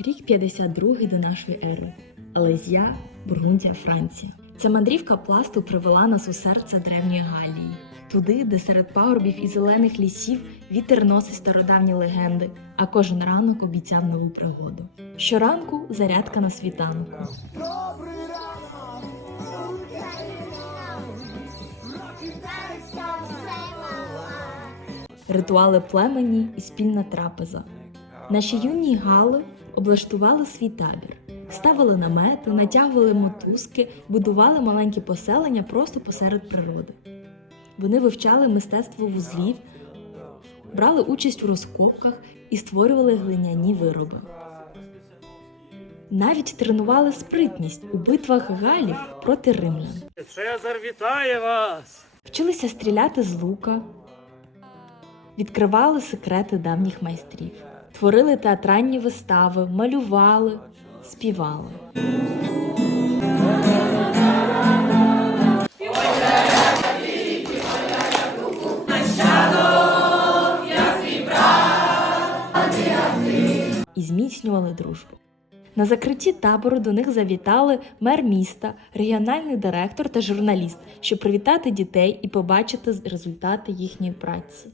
Рік 52 до нашої ери. Алезія, Бургундія, Франція. Ця мандрівка пласту привела нас у серце древньої Галії, туди, де серед пагорбів і зелених лісів вітер носить стародавні легенди, а кожен ранок обіцяв нову пригоду. Щоранку зарядка на світанку. Ритуали племені і спільна трапеза. Наші юні гали облаштували свій табір, ставили намети, натягували мотузки, будували маленькі поселення просто посеред природи. Вони вивчали мистецтво вузлів, брали участь у розкопках і створювали глиняні вироби. Навіть тренували спритність у битвах галів проти римлян. Цезар вітає вас! Вчилися стріляти з лука, відкривали секрети давніх майстрів, творили театральні вистави, малювали, співали. І зміцнювали дружбу. На закритті табору до них завітали мер міста, регіональний директор та журналіст, щоб привітати дітей і побачити результати їхньої праці.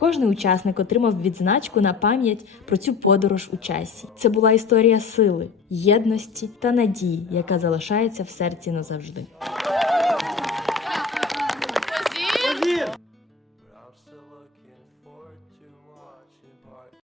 Кожний учасник отримав відзначку на пам'ять про цю подорож у часі. Це була історія сили, єдності та надії, яка залишається в серці назавжди.